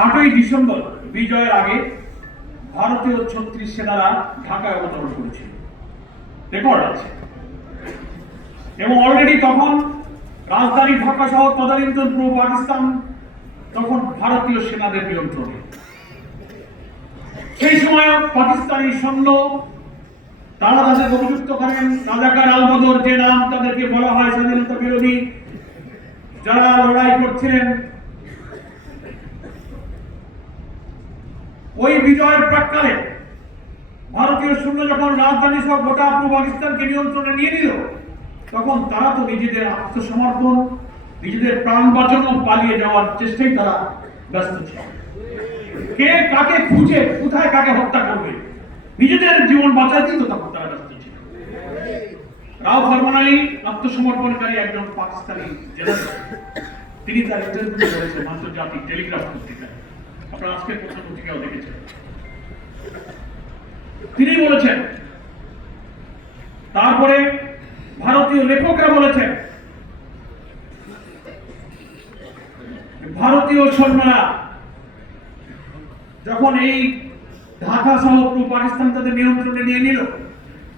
আটই ডিসেম্বর, বিজয়ের আগে ভারতীয় ছত্রিশ সেনারা ঢাকায় অবতরণ করেছিল রেকর্ড আছে। এবং অলরেডি তখন রাজধানী ঢাকা সহ তদানীন্তন পূর্ব পাকিস্তান তখন ভারতীয় সেনাদের নিয়ন্ত্রণে। সেই সময় পাকিস্তানি সৈন্য তারা তাদের অভিযুক্ত করেন। রাজাকার আলবদর যে নাম তাদেরকে বলা হয় স্বাধীনতা বিরোধী, যারা লড়াই করছিলেন ওই বিজয়ের প্রাক্কালে ভারতীয় সৈন্য যখন রাজধানী সহ গোটা পূর্ব পাকিস্তানকে নিয়ন্ত্রণে নিয়ে নিল, তখন তারা তো নিজেদের আত্মসমর্পণ, নিজেদের প্রাণ বাঁচানো পালিয়ে যাওয়ার চেষ্টায় তারা ব্যস্ত ছিল। কে কাকে খুঁজে, কোথায় কাকে হত্যা করবে, নিজেদের জীবন বাঁচাতেই তো তখন তারা ব্যস্ত ছিল। রাও ফরমান আলী আত্মসমর্পণকারী একজন পাকিস্তানি জেনারেল। তিনি তার ইন্টারভিউ করেছেন, আন্তর্জাতিক টেলিগ্রাফ পত্রিকায়। আপনারা আজকের প্রথম পত্রিকাও দেখেছেন। তিনি বলেছেন, তারপরে ভারতীয় লেখকরা বলেছেন, ভারতীয় সৈন্যরা যখন এই ঢাকা পূর্ব পাকিস্তান তাদের নিয়ন্ত্রণে নিয়ে নিল,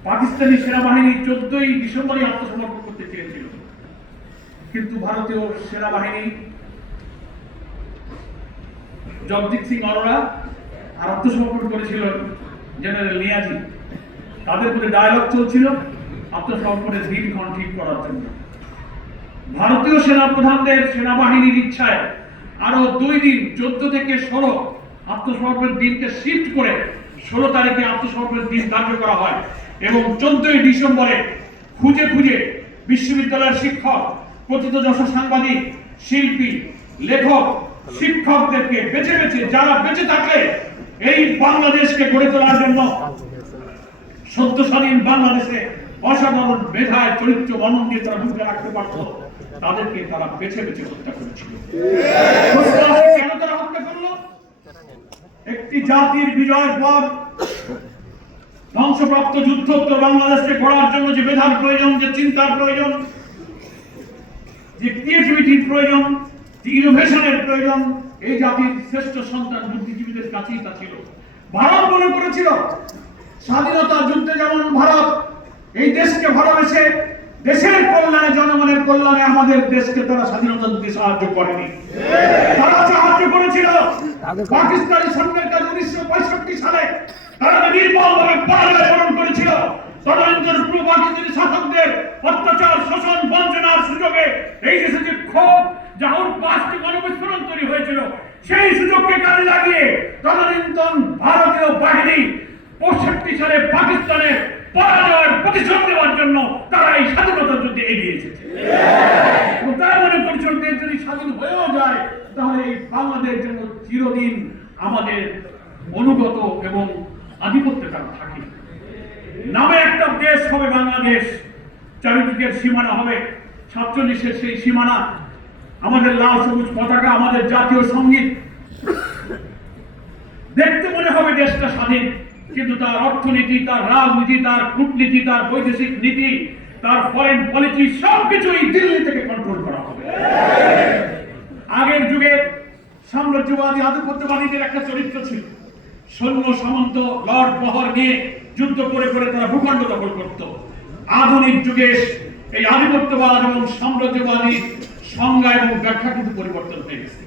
পাকিস্তানি সেনাবাহিনী চোদ্দই ডিসেম্বরই আত্মসমর্পণ করতে চেয়েছিল। কিন্তু ভারতীয় সেনাবাহিনী জগজিৎ সিং অরোরা আর আত্মসমর্পণ করেছিল জেনারেল নিয়াজি তাদের মধ্যে ডায়ালগ চলছিল আত্মসমর্পণের দিনক্ষণ ঠিক করার জন্য। ভারতীয় সেনা প্রধানদের সেনাবাহিনীর ইচ্ছায় আরও দুই দিন, চোদ্দ থেকে ষোলো আত্মসমর্পণের দিনকে শিফট করে ষোলো তারিখে আত্মসমর্পণের দিন ধার্য করা হয় এবং চোদ্দই ডিসেম্বরে খুঁজে খুঁজে বিশ্ববিদ্যালয়ের শিক্ষক প্রথিতযশ সাংবাদিক, শিল্পী, লেখক শিক্ষকদেরকে বেছে বেছে, যারা বেঁচে থাকলে এই বাংলাদেশকে গড়ে তোলার জন্য সত্য স্বাধীন বাংলাদেশে অসাধারণ মেধায়, চরিত্র দিয়ে তারা ভূমিকা রাখতে পারত, তাদেরকে তারা বেছে বেছে হত্যা করেছিল। কেন তারা হত্যা করল? একটি জাতির বিজয়ের পর ধ্বংসপ্রাপ্ত যুদ্ধোত্তর বাংলাদেশকে গড়ার জন্য যে মেধার প্রয়োজন, যে চিন্তার প্রয়োজন, যে ক্রিয়েটিভিটির প্রয়োজন ইনোভেশনের প্রয়োজন। এই জাতির শ্রেষ্ঠ সন্তান বুদ্ধিজীবীদের কাছেই তা ছিল। ভারত মনে করেছিল, স্বাধীনতা যুদ্ধে যেমন ভারত এই দেশকে ভালোবেসে দেশের কল্যাণে, জনগণের কল্যাণে আমাদের দেশকে তারা স্বাধীনতা দিতে সাহায্য করেনি। তারা সাহায্য করেছিল। পাকিস্তানি সৈন্যের কাছে উনিশশো পঁয়ষট্টি সালে তারা নির্মলভাবে পরাজয় বরণ করেছিল। তদন্তর পূর্ব পাকিস্তানি শাসকদের অত্যাচার, শোষণ, বঞ্চনার সুযোগে এই দেশে যে ক্ষোভ যখন পাঁচটি গণবিস্ফোরণ তৈরি হয়েছিল, সেই সুযোগকে কাজে লাগিয়ে তদানীন্তন ভারতীয় বাহিনী পঁয়ষট্টি সালে পাকিস্তানের পরাজয়ের প্রতিশোধ নেওয়ার জন্য তারা এই স্বাধীনতা যুদ্ধে এগিয়ে এসেছে। তারা মনে করছিল দেশ যদি স্বাধীন হয়েও যায়, তাহলে এই বাংলাদেশ যেন চিরদিন আমাদের অনুগত এবং আধিপত্যকার থাকে। নামে একটা দেশ হবে বাংলাদেশ। চারিদিকের সীমানা হবে সাতচল্লিশের সেই সীমানা। আমাদের লাল সবুজ পতাকা, আমাদের জাতীয় সংগীত। দেখতে মনে হবে দেশটা স্বাধীন, কিন্তু তার অর্থনীতি, তার রাজনীতি, তার কূটনীতি, তার বৈদেশিক নীতি, তার ফরেন পলিসি সবকিছুই দিল্লি থেকে কন্ট্রোল করা হবে। আগের যুগে সাম্রাজ্যবাদী, আধিপত্যবাদীদের একটা চরিত্র ছিল। সৈন্য সামন্ত, লর্ড বহর নিয়ে যুদ্ধ করে করে তারা ভূখণ্ড দখল করত। আধুনিক যুগে এই আধিপত্যবাদ এবং সাম্রাজ্যবাদী সংজ্ঞা এবং ব্যাখ্যা কিন্তু পরিবর্তন হয়ে গেছে।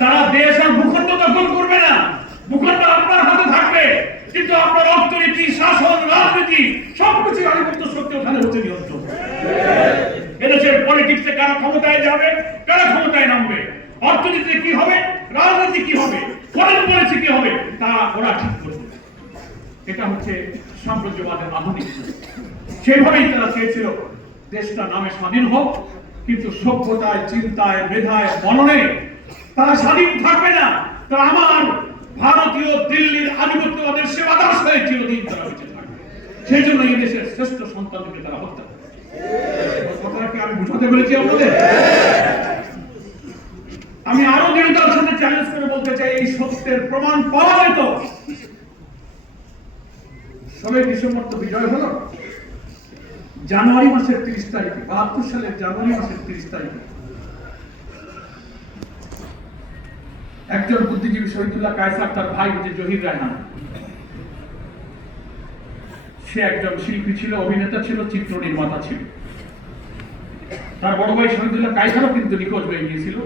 তারা দেশ আর ভূখণ্ড দখল করবে না। ভূখণ্ড আপনার হাতে থাকবে, কিন্তু আপনার অর্থনীতি, শাসন, রাজনীতি সবকিছু আধিপত্য শক্তি ওখানে হচ্ছে নিয়ন্ত্রণ। এদেশের পলিটিক্সে কারা ক্ষমতায় যাবে, কারা ক্ষমতায় নামবে? অর্থনীতিতে কি হবে? রাজনীতি কি হবে? ফরেন পলিসি কি হবে? তা ওরা ঠিক এটা হচ্ছে সাম্রাজ্যবাদের আধুনিক। সেইভাবেই তারা চেয়েছিল দেশটা নামে স্বাধীন হোক, কিন্তু সভ্যতায়, চিন্তায়, মেধায় মননে তারা স্বাধীন থাকবে না। তো আমার ভারতীয় দিল্লির আধিপত্যবাদের সেবা দাস হয়ে চিরদিন তারা বেঁচে থাকবে। সেই জন্য এই দেশের শ্রেষ্ঠ সন্তানকে তারা হত্যা কথাটাকে আমি বুঝাতে পেরেছি আপনাদের। আমি আরও দৃঢ়তার সাথে চ্যালেঞ্জ করে বলতে চাই, এই সত্যের প্রমাণ পাওয়া যেত। ষোলোই ডিসেম্বর তো বিজয় হলো। জানুয়ারি মাসের তিরিশ তারিখে, বাহাত্তর সালের জানুয়ারি মাসের তিরিশ তারিখে। একজন বুদ্ধিজীবী শহীদুল্লাহ কায়সার, তার ভাই যে জহির রায়হান। সে একজন শিল্পী ছিল, অভিনেতা ছিল, চিত্র নির্মাতা ছিল। তার বড় ভাই শহীদুল্লাহ কায়সারও কিন্তু নিখোঁজ হয়ে গিয়েছিল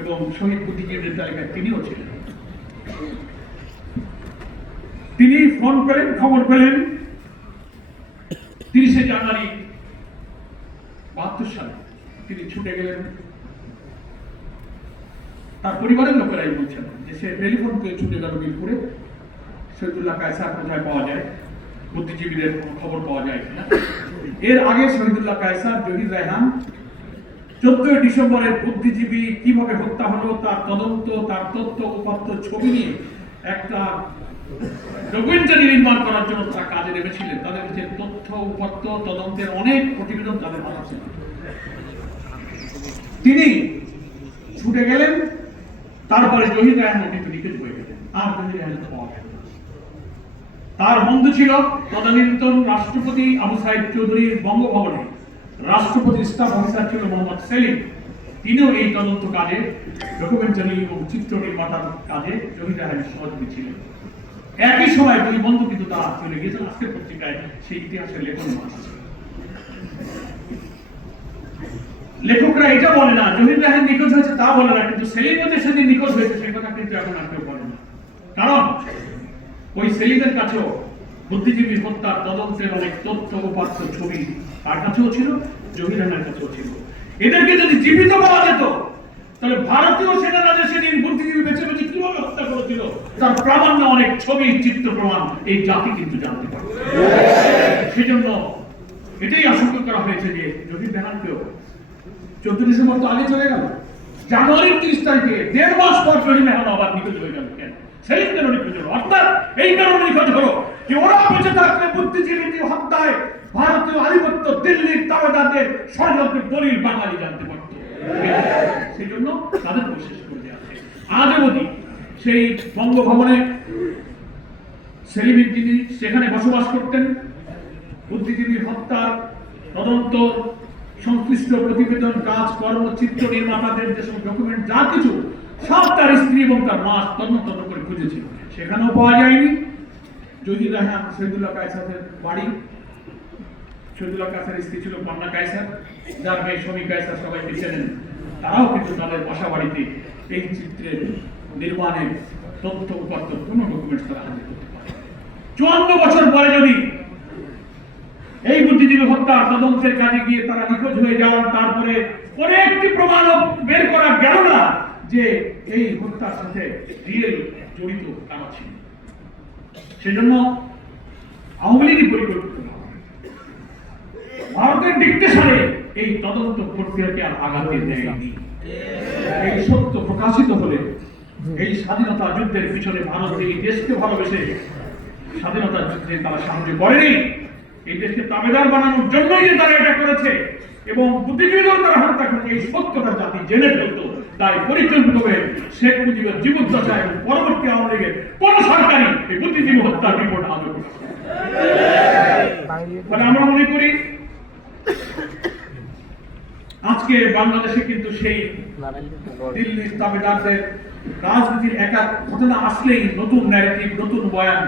এবং শহীদ বুদ্ধিজীবীদের তালিকায় তিনিও ছিলেন। তিনি ফোন পেলেন, খবর পেলেন তিরিশে জানুয়ারি বাহাত্তর সালে তিনি ছুটে গেলেন। তার পরিবারের লোকেরাই বলছেন যে সে টেলিফোন করে ছুটে গেল মিরপুরে। শহীদুল্লাহ কায়সার কোথায় পাওয়া যায়? বুদ্ধিজীবীদের খবর পাওয়া যায় কিনা? এর আগে শহীদুল্লাহ কায়সার জহির রায়হান চোদ্দই ডিসেম্বরের বুদ্ধিজীবী কীভাবে হত্যা হলো, তার তদন্ত, তার তথ্য, উপাত্ত ছবি নিয়ে একটা ডকুমেন্টারি নির্মাণ করার জন্য তারা কাজে নেমেছিলেন, তাদের তথ্য, উপাত্ত, তদন্তের অনেক প্রতিবেদন তাদের হাতে ছিল। তিনি ছুটে গেলেন, তারপরে কিন্তু নিখোঁজ হয়ে গেলেন। আর পাওয়া গেল তার বন্ধু ছিল তদানীন্তন রাষ্ট্রপতি আবু সাইদ চৌধুরীর বঙ্গভবনে। রাষ্ট্রপতি স্টাফ অফিসার ছিল মোহাম্মদ সেলিম। তিনিও এই তদন্ত কাজে ডকুমেন্টারি এবং চিত্র নির্মাতার কাজে জহির সহযোগী ছিলেন। একই সময় দুই বন্ধু কিন্তু তারা চলে গিয়েছেন। আজকের পত্রিকায় সেই ইতিহাসের লেখন লেখকরা এটা বলে না, জহির রায়হান নিখোঁজ হয়েছে তা বলে না, কিন্তু সেলিমও যে সেদিন নিখোঁজ হয়েছে সে কথা কিন্তু এখন আর কেউ বলে না। কারণ ওই সেলিমের কাছেও বুদ্ধিজীবী হত্যার তদন্তের অনেক তথ্য উপাত্ত ছবি তার কাছেও ছিল, জহির রায়হানের কাছেও ছিল। এদেরকে যদি জীবিত পাওয়া যেত তাহলে ভারতীয় সেনারা সেদিন বুদ্ধিজীবী বেছে বেছে কীভাবে হত্যা করেছিল? তার প্রামাণ্য অনেক ছবি, চিত্র প্রমাণ, এই জাতি কিন্তু জানতে পারে সেজন্য এটাই আশঙ্কা করা হয়েছে যে রায়হানকেও চোদ্দ ডিসেম্বর তো আগে চলে গেল, জানুয়ারির তিরিশ তারিখে দেড় মাস পর শহীদ মেহমান আবার নিখোঁজ হয়ে গেল কেন? সেদিন কেন নিখোঁজ হলো অর্থাৎ এই কারণে নিখোঁজ হলো যে ওরা বেঁচে থাকলে বুদ্ধিজীবী হত্যায় ভারতীয় আধিপত্য দিল্লির তাবেদারদের ষড়যন্ত্রের দলিল বাঙালি জানতে পারত। সেই তাদের বিশেষ করে দেওয়া আজ অবধি সেই বঙ্গভবনে সেলিম তিনি সেখানে বসবাস করতেন, বুদ্ধিজীবী হত্যার তদন্ত, সংশ্লিষ্ট প্রতিবেদন, কাজ, কর্ম, চিত্র নির্মাতাদের যেসব ডকুমেন্ট যা কিছু, সব তার স্ত্রী এবং তার মা তন্ন তন্ন করে খুঁজেছিল সেখানেও পাওয়া যায়নি। জহির রাহান শহীদুল্লাহ কায়সাদের বাড়ি শহীদুল্লাহ কায়সার স্ত্রী ছিল পান্না কায়সার, যার মেয়ে শমী কায়সার সবাইকে চেনেন তারাও কিন্তু তাদের বাসা বাড়িতে এই চিত্রের নির্মাণের তথ্য উপাত্ত কোনো ডকুমেন্টস তারা হাতে করতে পারে চুয়ান্ন বছর পরে যদি এই বুদ্ধিজীবী হত্যা তদন্তের কাজে গিয়ে তারা নিখোঁজ হয়ে যান, তারপরে অনেকটি একটি প্রমাণও বের করা গেল না যে এই হত্যার সাথে রিয়েল জড়িত কারা ছিল। সেজন্য আওয়ামী লীগই পরিকল্পিত। ভারতের ডিকটেশনে এই তদন্ত প্রক্রিয়াকে আর আগাতে দেয়নি। এই সত্য প্রকাশিত হলে এই স্বাধীনতা যুদ্ধের পিছনে ভারত এই দেশকে ভালোবেসে স্বাধীনতা যুদ্ধে তারা সাহায্য করেনি। এই দেশকে তাবেদার বানানোর জন্যই যে তারা এটা করেছে এবং বুদ্ধিজীবীরাও তারা হত্যা করে এই সত্যটা জাতি জেনে ফেলতো। তাই পরিকল্পিতভাবে শেখ মুজিবের জীবদ্দশা এবং পরবর্তী আওয়ামী লীগের কোন সরকারই এই বুদ্ধিজীবী হত্যার রিপোর্ট না। মানে আমরা মনে করি আজকে বাংলাদেশে কিন্তু সেই দিল্লির তাবেদারদের রাজনীতির একা ঘটনা আসলেই নতুন ন্যারেটিভ নতুন বয়ান,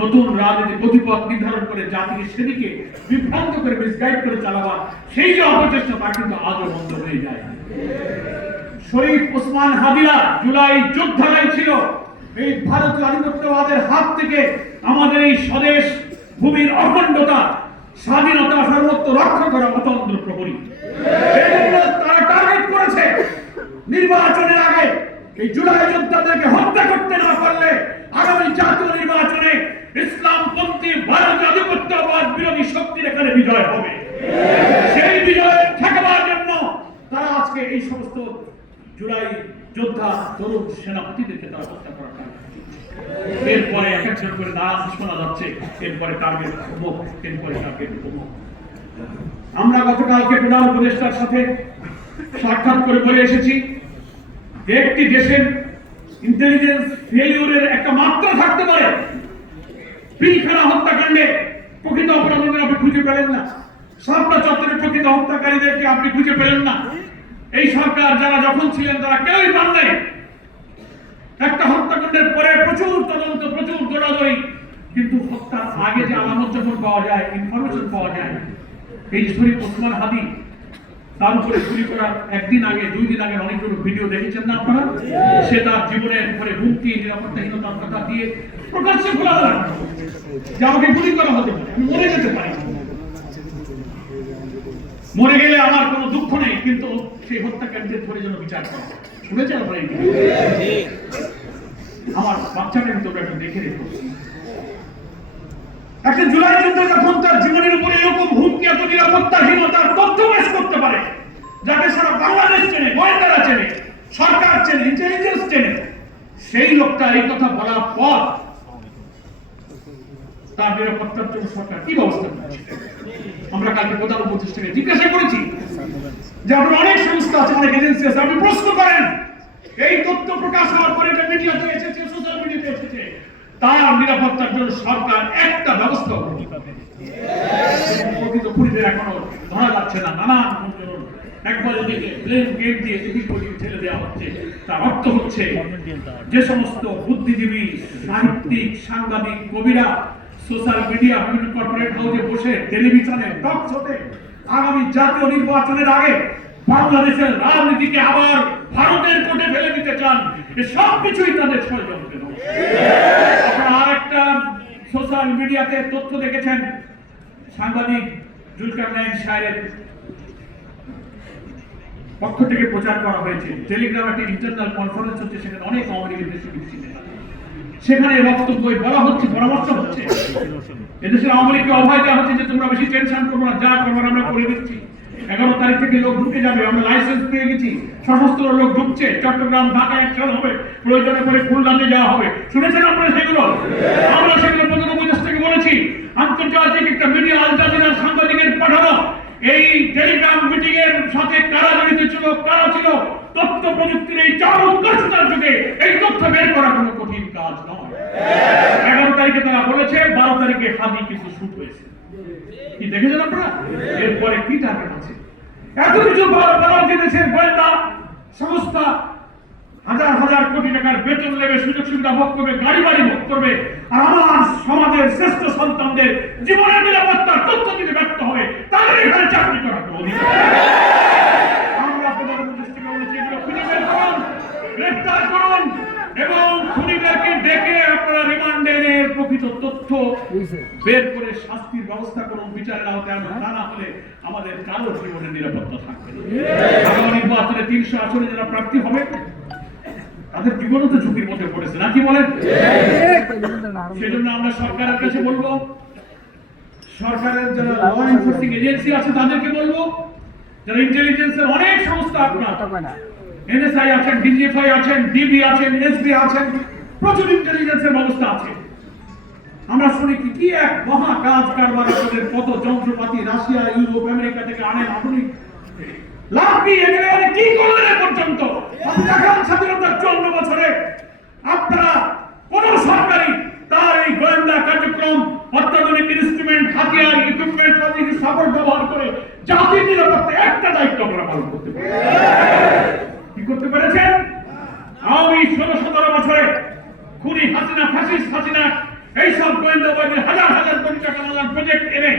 নতুন রাজনীতি গতিপথ নির্ধারণ করে জাতিকে সেদিকে বিভ্রান্ত করে মিসগাইড করে চালাবা, সেই যে অপচেষ্টা তা কিন্তু আজও বন্ধ হয়ে যায়। শরীফ ওসমান হাদিরা জুলাই যোদ্ধারাই ছিল। এই ভারতীয় আধিপত্যবাদের হাত থেকে আমাদের এই স্বদেশ ভূমির অখণ্ডতা স্বাধীনতা সর্বত্র রক্ষা করা। অতন্ত্র প্রহরী তারা টার্গেট করেছে নির্বাচনের আগে এই জুলাই যোদ্ধাদেরকে হত্যা করতে না পারলে আগামী জাতীয় নির্বাচনে ইসলামপন্থী ভারতীয় আধিপত্যবাদ বিরোধী শক্তির এখানে বিজয় হবে। সেই বিজয় ঠেকাবার জন্য তারা আজকে এই সমস্ত জুলাই যোদ্ধা, তরুণ সেনাপতিদেরকে তারা হত্যা করার এরপরে এক একজন করে নাম শোনা যাচ্ছে, এরপরে টার্গেট অমুক এরপরে টার্গেট অমুক আমরা গতকালকে প্রধান উপদেষ্টার সাথে সাক্ষাৎ করে বলে এসেছি একটি দেশের ইন্টেলিজেন্স ফেলিউরের একটা মাত্রা থাকতে পারে। পিলখানা হত্যাকাণ্ডে প্রকৃত অপরাধীদের আপনি খুঁজে পেলেন না। সাতটা চত্বরের প্রকৃত হত্যাকারীদেরকে আপনি খুঁজে পেলেন না। এই সরকার যারা যখন ছিলেন, তারা কেউই পান নাই। একটা হত্যাকাণ্ডের পরে প্রচুর তদন্ত, প্রচুর দৌড়াদৌড়ি কিন্তু হত্যার আগে যে আলামত যখন পাওয়া যায় ইনফরমেশন পাওয়া যায়, এই শরীফ ওসমান হাদি, তার উপরে গুলি করার একদিন আগে, দুই দিন আগে অনেকগুলো ভিডিও দেখেছেন না আপনারা? সে তার জীবনের উপরে হুমকি নিরাপত্তাহীনতার কথা দিয়ে প্রকাশ্যে খোলা দেয় যে আমাকে গুলি করা হতে পারে আমি মরে যেতে পারি। মরে গেলে আমার কোনো দুঃখ নেই, কিন্তু সেই হত্যাকারীদের ধরে যেন বিচার করা। শুনেছেন আপনারা আমার বাচ্চাকে আমি তোমরা একটু দেখে রেখো। একটা জুলাই যুদ্ধ যখন তার জীবনের উপরে এরকম হুমকি এত নিরাপত্তাহীনতার তথ্য পেশ করতে পারে যাকে সারা বাংলাদেশ চেনে গোয়েন্দারা চেনে সরকার চেনে ইন্টেলিজেন্স চেনে সেই লোকটা এই কথা বলার পর তার নিরাপত্তার জন্য সরকার কি ব্যবস্থা করছে আমরা কালকে প্রধান প্রতিষ্ঠানে জিজ্ঞাসা করেছি যে অনেক সংস্থা আছে, অনেক এজেন্সি আছে, আপনি প্রশ্ন করেন। এই তথ্য প্রকাশ হওয়ার পরে এটা মিডিয়াতে এসেছে সোশ্যাল মিডিয়াতে এসেছে। তার নিরাপত্তার জন্য সরকার একটা ব্যবস্থা এখনও ধরা যাচ্ছে না, নানান অর্থ হচ্ছে যে সমস্ত বুদ্ধিজীবী, সাহিত্যিক, সাংবাদিক, কবিরা সোশ্যাল মিডিয়া বিভিন্ন কর্পোরেট হাউসে বসে টেলিভিশনে টক শোতে আগামী জাতীয় নির্বাচনের আগে বাংলাদেশের রাজনীতিকে আবার ভারতের কোটে ফেলে দিতে চান সব তাদের সোশ্যাল মিডিয়াতে তথ্য দেখেছেন, সাংবাদিক সাহেবের পক্ষ থেকে প্রচার করা হয়েছে। টেলিগ্রাম একটা ইন্টারনাল কনফারেন্স হচ্ছে, সেখানে অনেক আওয়ামী লীগের দেশে সেখানে বক্তব্য বলা হচ্ছে, পরামর্শ হচ্ছে। এদেশের আওয়ামী লীগকে অভয় দেওয়া হচ্ছে যে তোমরা বেশি করব না, যা আমরা করে দিচ্ছি। এগারো তারিখ থেকে লোক ঢুকে যাবে, আমরা লাইসেন্স পেয়ে গেছি। সমস্ত লোক ঢুকছে, চট্টগ্রাম ঢাকা হবে, প্রয়োজনে খুলনাতে যাওয়া হবে। শুনেছেন আপনারা সেগুলো? আমরা সেগুলো প্রধান উপদেষ্টাকে বলেছি। আন্তর্জাতিক একটা মিডিয়া সাংবাদিকের পাঠানো। এই টেলিগ্রাম মিটিং এর সাথে কারা জড়িত ছিল, কারা ছিল? তথ্য প্রযুক্তির এই যুগে এই তথ্য বের করা কোনো কঠিন কাজ নয়। এগারো তারিখে তারা বলেছে, বারো তারিখে হাদি কিছু শুট হয়েছে। কি দেখেছেন আপনারা? এরপরে কি টার্গেট আছে? এত কিছু বলা- বলা যে দেশের গোয়েন্দা সংস্থা। হাজার হাজার কোটি টাকার বেতন নেবে, সুযোগ সুবিধা ভোগ করবে গাড়ি বাড়ি ভোগ করবে। আর আমার সমাজের শ্রেষ্ঠ সন্তানদের জীবনের নিরাপত্তার তথ্য দিতে ব্যর্থ হবে তাদের এখানে চাকরি করার অধিকার নেই। আমরা প্রধানমন্ত্রীর থেকে বলেছি এগুলো খুঁজে বের করুন গ্রেফতার করুন এবং খুনিদেরকে ডেকে আপনারা রিমান্ডের প্রকৃত তথ্য বের করে শাস্তির ব্যবস্থা করুন বিচারের আওতায় তা না হলে আমাদের কারও জীবনের নিরাপত্তা থাকবে। আগামী নির্বাচনে তিনশো আসনে যারা প্রার্থী হবে তাদের জীবনও তো ঝুঁকির মধ্যে পড়েছে নাকি বলেন? সেজন্য আমরা সরকারের কাছে বলব সরকারের যারা ল এনফোর্সিং এজেন্সি আছে তাদেরকে বলব যারা ইন্টেলিজেন্সের অনেক সংস্থা আপনার এনএসআই আছেন ডিজিএফআই আছেন ডিবি আছেন এসবি আছেন প্রচুর ইন্টেলিজেন্সের ব্যবস্থা আছে। আমরা শুনি কি কি এক মহা কাজ কারবার আপনাদের কত যন্ত্রপাতি রাশিয়া, ইউরোপ, আমেরিকা থেকে আনেন আধুনিক? লাভ কি এখানে? কি করলেন পর্যন্ত? আপনি দেখান স্বাধীনতার চুয়ান্ন বছরে আপনারা কোন সরকারি তার এই গোয়েন্দা কার্যক্রম, অত্যাধুনিক ইনস্ট্রুমেন্ট হাতিয়ার ইকুইপমেন্ট আদি সকল ব্যবহার করে জাতির নিরাপত্তা একটা দায়িত্ব আমরা পালন করতে কি করতে পেরেছেন? আওয়ামী ষোলো সতেরো বছরে খুনি হাসিনা ফ্যাসিস্ট হাসিনা এইসব গোয়েন্দা বাহিনীর হাজার হাজার কোটি টাকা নানান প্রজেক্ট এনে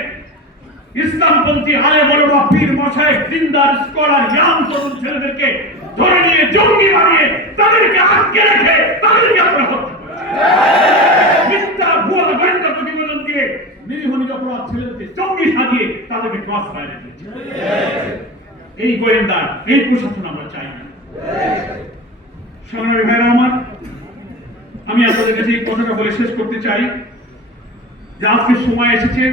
ইসলামপন্থী আলে বড় পীর মশাই, দিনদার স্কলার ইয়াং তরুণ ছেলেদেরকে ধরে নিয়ে, জঙ্গি বানিয়ে তাদেরকে আটকে রেখে তাদেরকে আমরা হত্যা এই গোয়েন্দা এই প্রশাসন আমরা চাই না। আমার আমি আপনাদের কাছে এই কথাটা বলে শেষ করতে চাই যে আজকে সময় এসেছে।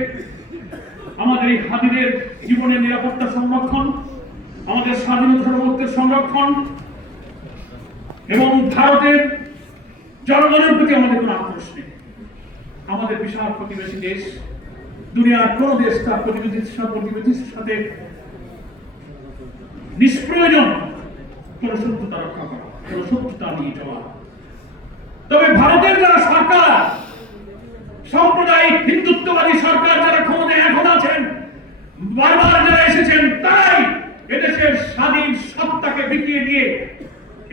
আমাদের এই হাতিদের জীবনের নিরাপত্তা সংরক্ষণ, আমাদের স্বাধীনতা সার্বভৌমত্বের সংরক্ষণ এবং ভারতের জনগণের প্রতি আমাদের কোনো আক্রোশ নেই। আমাদের বিশাল প্রতিবেশী দেশ, দুনিয়ার কোন দেশ তার প্রতিবেশীর সাথে নিষ্প্রয়োজন কোন শত্রুতা রক্ষা করা, কোন শত্রুতা নিয়ে যাওয়া। তবে ভারতের যারা সরকার, সাম্প্রদায়িক হিন্দুত্ববাদী সরকার যারা ক্ষমতায় এখন আছেন, বারবার যারা এসেছেন, তারাই এদেশের স্বাধীন সত্তাকে বিকিয়ে দিয়ে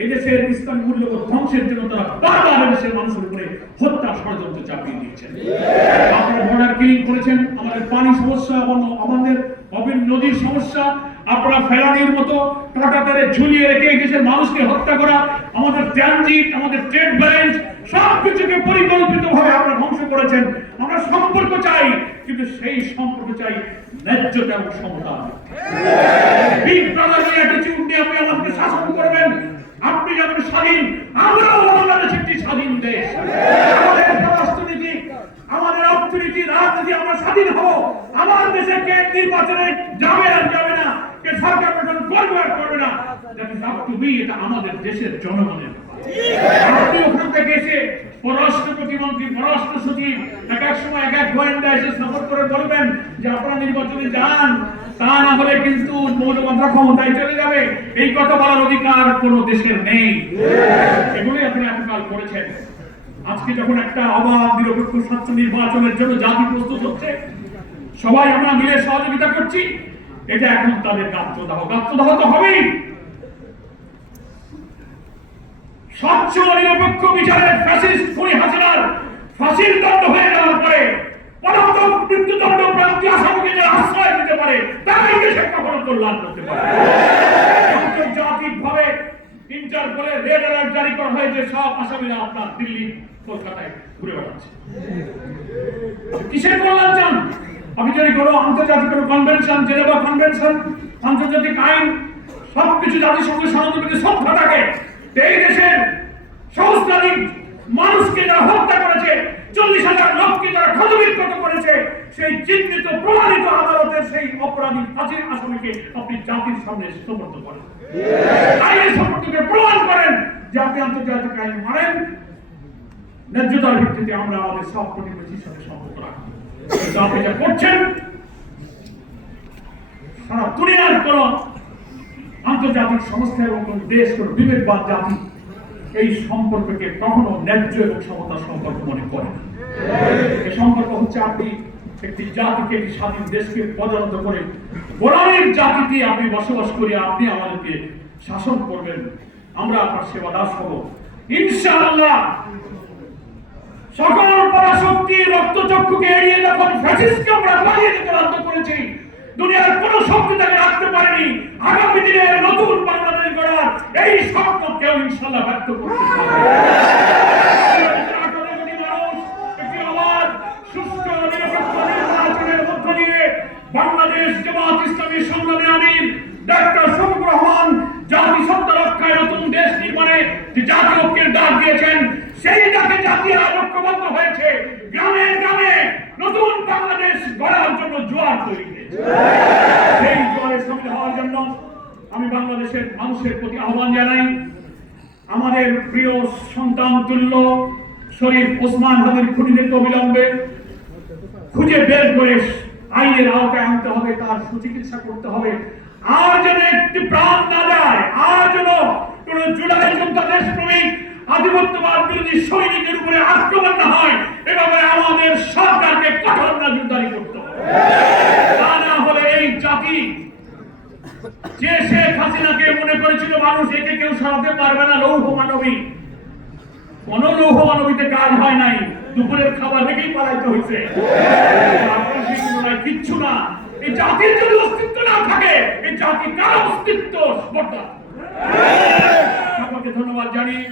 এদেশের ইসলামী মূল্যবোধ ধ্বংসের জন্য তারা বারবার এদেশের মানুষের উপরে হত্যা ষড়যন্ত্র চাপিয়ে দিয়েছেন। আপনারা বর্ডার কিলিং করেছেন, আমাদের পানি সমস্যা এবং আমাদের অবিন নদীর সমস্যা আপনারা ফেরানির মতো টাটাতারে ঝুলিয়ে রেখে দেশের মানুষকে হত্যা করা, আমাদের ট্রানজিট আমাদের ট্রেড ব্যালেন্স সব কিছুকে পরিকল্পিত ভাবে আপনারা ধ্বংস করেছেন। আমরা সম্পর্ক চাই, কিন্তু সেই সম্পর্ক চাই ন্যায্যতা এবং সমতা বিগ ব্রাদারলি অ্যাটিটিউড নিয়ে আপনি আমাদেরকে শাসন করবেন। আপনি যখন স্বাধীন, আমরাও বাংলাদেশ একটি স্বাধীন দেশ। আমাদের পররাষ্ট্রনীতি আমাদের অর্থনীতি, রাজনীতি, আমরা স্বাধীন হব। আমার দেশে কে নির্বাচনে যাবে আর যাবে কে সরকার গঠন করবে করবে না that is up to be এটা আমাদের দেশের জনগণের আপনি ওখান থেকে এসে পররাষ্ট্র প্রতিমন্ত্রী, পররাষ্ট্র সচিব, এক এক সময় এক এক গোয়েন্দা এসে সাপোর্ট করে বলবেন যে আপনারা নির্বাচনে যান, তা না হলে কিন্তু মৌলবান্ধা ক্ষমতায় চলে যাবে। এই কথা বলার অধিকার কোন দেশের নেই। এগুলোই আপনি এতকাল করেছেন। আজকে যখন একটা অবাধ, নিরপেক্ষ, স্বচ্ছ নির্বাচনের জন্য জাতি প্রস্তুত হচ্ছে, সবাই আমরা মিলে সহযোগিতা করছি। এটা এখন তাদের গাত্রদাহ। গাত্রদাহ তো হবেই। স্বচ্ছ নিরপেক্ষ বিচারের ফ্যাসিস্ট খুনি হাসিনার ফাঁসির দণ্ড হয়ে যাওয়ার পরে মৃত্যুদণ্ড যে আশ্রয় দিতে পারে কখনো কল্যাণ করতে পারে ইন্টারপোলের রেড অ্যালার্ট জারি করা সব আসামিরা আপনার দিল্লি, কলকাতায় ঘুরে বেড়াচ্ছে। কিসের কল্যাণ চান? আপনি যদি কোনো আন্তর্জাতিক কোনো কনভেনশন জেনেভা কনভেনশন আন্তর্জাতিক আইন, সবকিছু জাতিসংঘ সনদপতি শ্রদ্ধা থাকে। তো এই দেশের সহস্রাধিক মানুষকে যারা হত্যা করেছে, চল্লিশ হাজার লোককে যারা ক্ষতবিক্ষত করেছে, সেই চিহ্নিত প্রমাণিত আদালতের সেই অপরাধী ফাঁসির আসামিকে আপনি জাতির সামনে সমর্থ করেন। আইনের সম্পর্কে প্রমাণ করেন যে আপনি আন্তর্জাতিক আইন মানেন। ন্যায্যতার ভিত্তিতে আমরা আমাদের সব প্রতিবেশীর সারা দুনিয়ার কোন আন্তর্জাতিক সংস্থা এবং কোন দেশ, কোন বিবেকবাদ জাতি এই সম্পর্ককে কখনো ন্যায্য এবং সমতার সম্পর্ক মনে করে এই সম্পর্ক হচ্ছে আপনি একটি জাতিকে, একটি স্বাধীন দেশকে পদানত করে গোলামের জাতিতে আপনি বসবাস করে আপনি আমাদেরকে শাসন করবেন। আমরা আপনার সেবা দাস হব। ইনশাআল্লাহ সকল পরাশক্তি রক্তচক্ষুকে এড়িয়ে যখন ফ্যাসিস্টকে আমরা পালিয়ে যেতে বাধ্য করেছি, দুনিয়ার কোন শক্তি তাকে রাখতে পারেনি। আগামী দিনে নতুন বাংলাদেশ গড়ার এই স্বপ্ন কেউ ইনশাল্লাহ ব্যক্ত করতে বাংলাদেশ জামাত ইসলামী সংগ্রামী আমির, ডাক্তার শফিকুর রহমান, জাতিসত্তা রক্ষায় নতুন দেশ নির্মাণে যে জাতীয় ঐক্যের ডাক দিয়েছেন সেই ডাকে জাতীয় ঐক্যবদ্ধ হয়েছে। গ্রামে গ্রামে নতুন বাংলাদেশ গড়ার জন্য জোয়ার তৈরি হয়েছে। সেই জোয়ারে সামিল হওয়ার জন্য আমি বাংলাদেশের মানুষের প্রতি আহ্বান জানাই। আমাদের প্রিয় সন্তান তুল্য শরীফ ওসমান হাবির খুনিদেরকে অবিলম্বে খুঁজে বের করে আইনের আওতায় আনতে হবে, তার সুচিকিৎসা করতে হবে। আর যেন একটি প্রাণ না যায়, আর যেন কোন জুলাই যোদ্ধা দেশপ্রেমিক আধিপত্যবাদ বিরোধী সৈনিকের উপরে আক্রমণ না হয়, এভাবে আমাদের সরকারকে কঠোর নজরদারি করতে তা না হলে এই জাতি যে শেখ হাসিনাকে মনে করেছিল মানুষ, একে কেউ সরাতে পারবে না, লৌহ মানবী। কোন লৌহ মানবীতে কাজ হয় নাই, দুপুরের খাবার রেখেই পালাইতে হয়েছে। কিচ্ছু না। এই জাতির যদি অস্তিত্ব না থাকে, এই জাতি কার অস্তিত্ব স্পর্ধা সকলকে ধন্যবাদ জানিয়ে